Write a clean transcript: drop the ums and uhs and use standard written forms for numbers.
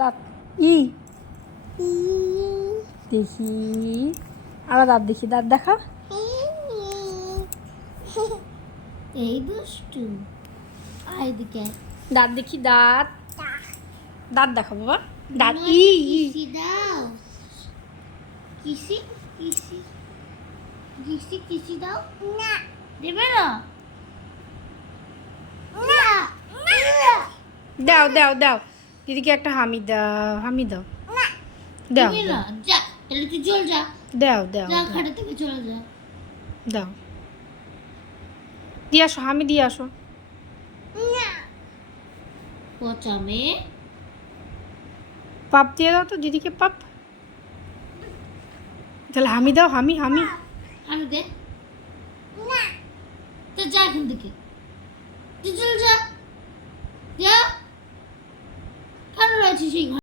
দাঁত ই দেখি আর দাঁত দেখি, দাঁত দেখা। এই দুষ্টু আয় দিকে দাঁত দেখি, দাঁত দাঁত দেখা বাবা। দাঁত কিসি দাও, কিসি কিসি কিসি কিসি দাও না, দেবে না। দাও দাও দাও দিদিকে একটা হামি দাও, হামি দাও। দাও দেবে না, যা তাহলে তুই চল যা, দাও দাও যা খাটে থেকে চলে যা। দাও দিয়ে আসো, হামি দিয়ে আসো। পচা মেয়ে, পাপ দিয়ে দাও তো দিদিকে, পাপ। তাহলে হামি দাও, হামি হামি। আমি দে না, তো যা এখান থেকে, তুই চল যা, যা কেন রয়েছিস এই ঘরে?